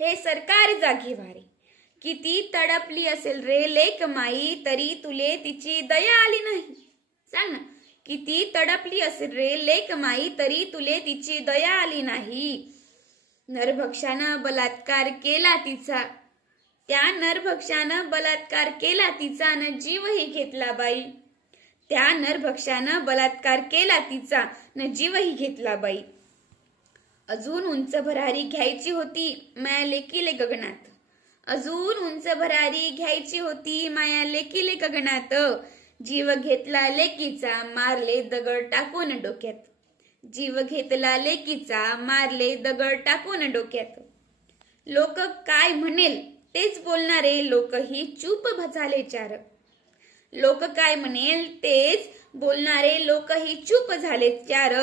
हे सरकार जागी व्हारे, किती तडपली असेल रे लेक माई, तरी तुले तिची दया आली नाही. सांग ना, किती तडपली असेल रे लेक माई, तरी तुले तिची दया आली नाही. नरभक्षानं बलात्कार केला तिचा, त्या नरभक्षानं बलात्कार केला तिचा, न जीवही घेतला बाई. त्या नरभक्षानं बलात्कार केला तिचा, न जीवही घेतला बाई. अजून उंच भरारी घ्यायची होती माया लेकीले गगनात, अजून उंच भरारी घ्यायची होती माया लेकीले गगनात. जीव घेतला लेकीचा, मारले दगड टाकून डोक्यात. जीव घेतला लेकीचा, मारले दगड टाकून डोक्यात. लोक काय म्हणेल तेच बोलणारे लोकही चूप झाले चार. लोक काय म्हणेल तेच बोलणारे लोकही चूप झाले चार.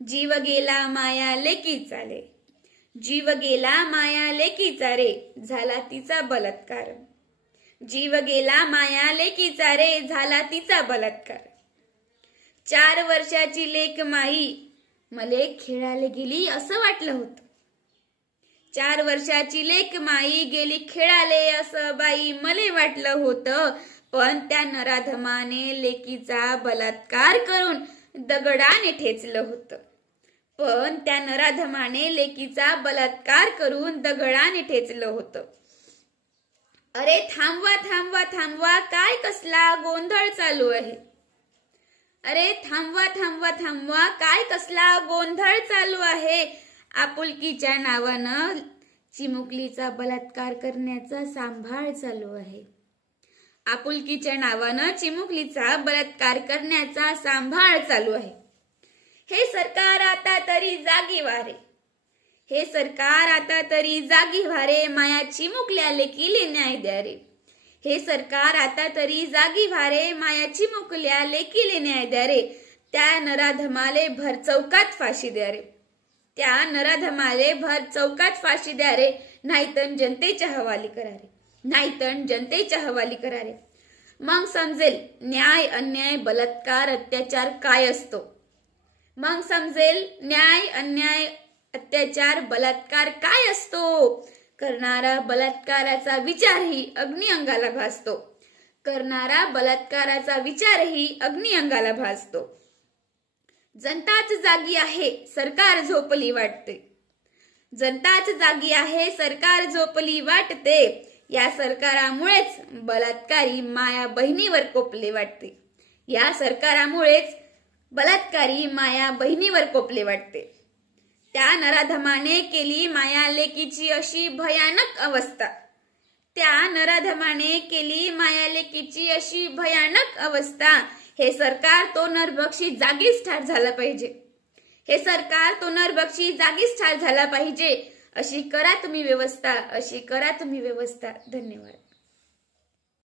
जीव गेला माया लेकीचा रे, जीव गेला माया लेकीचा रे, झाला तिचा बलात्कार. जीव गेला माया लेकीचा रे, झाला तिचा बलात्कार. 4 वर्षाची लेक माई, मले खेळायला गेली असं वाटलं होतं. 4 वर्षाची लेक माई गेली खेळाले असं बाई मले वाटलं होतं. पण त्या नराधमाने लेकीचा बलात्कार करून दगडाने ठेचलं होतं. पण त्या नराधमाने लेकीचा बलात्कार करून दगडाने ठेचलं होतं. अरे थांबवा थांबवा थांबवा, काय कसला गोंधळ चालू आहे. अरे थांबवा थांबवा थांबवा, काय कसला गोंधळ चालू आहे. आपुलकीच्या नावानं चिमुकलीचा बलात्कार करण्याचा सांभाळ चालू आहे. आपुलकीच्या नावानं चिमुकलीचा बलात्कार करण्याचा सांभाळ चालू आहे. हे सरकार आता तरी जागी व्हारे, हे सरकार आता तरी जागी व्हारे, माया चिमुकल्या लेकीले न्याय द्या रे. हे सरकार आता तरी जागी व्हारे, माया चिमुकल्या लेकीले न्याय द्या रे. त्या नराधमाले भर चौकात फाशी द्या रे, त्या नराधमाले भर चौकात फाशी द्या रे. नाहीतर जनतेच्या हवाली करा रे, नाहीतर जनतेच्या हवाली करा रे. मग समजेल न्याय अन्याय बलात्कार अत्याचार काय असतो. मग समजेल न्याय अन्याय अत्याचार बलात्कार काय असतो. करणारा बलात्काराचा विचारही अग्नी अंगाला भासतो, करणारा बलात्काराचा विचारही अग्नी अंगाला भासतो. जनताच जागी आहे, सरकार झोपली वाटते. जनताच जागी आहे, सरकार झोपली वाटते. या सरकारामुळेच बलात्कारी माया बहिणीवर कोपले वाटते. या सरकारामुळेच बलात्कारी माया बहिणीवर कोपले वाटते. त्या नराधमाने केली माया लेकीची अशी भयानक अवस्था. त्या नराधमाने केली माया लेकीची अशी भयानक अवस्था. हे सरकार तो नरभक्षी जागीच ठार झाला पाहिजे. हे सरकार तो नरभक्षी जागीच ठार झाला पाहिजे. अशी करा तुम्ही व्यवस्था, अशी करा तुम्ही व्यवस्था. धन्यवाद.